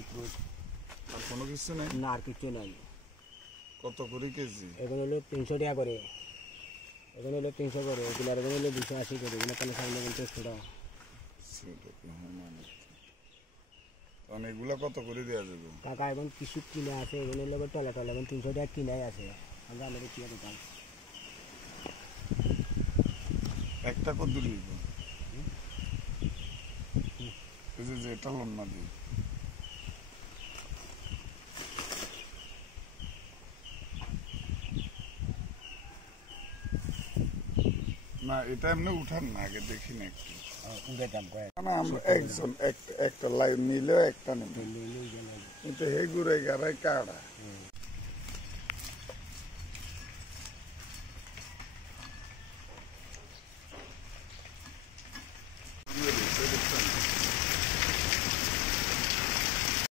Beetroot. আর কোনো কিছু নেই? না, আর কিছু নাই। কত করে কেজি? এখন হলো 300 টাকা করে, এখন হলো 300 করে, এগুলো এখন হলো 280 করে, এগুলো কোনো সামনে কিন্তু ছোটো। তখন এগুলা কত করে দেওয়া যাবে? টাকা এখন কিছু কিনে আছে, এখন হলো টলে টলে এখন 300 টাকা কিনাই আছে। আমরা আমাদের কি দোকান একটা কত দিব? এই যে এটা লোন না দিই না, এটা এমনি উঠান না, আগে দেখি না একটু। উঠাইতাম না, আমরা একজন একটা লাইন নিলেও একটা নেব, কিন্তু হে ঘুরে গাড়ায় কাড়া।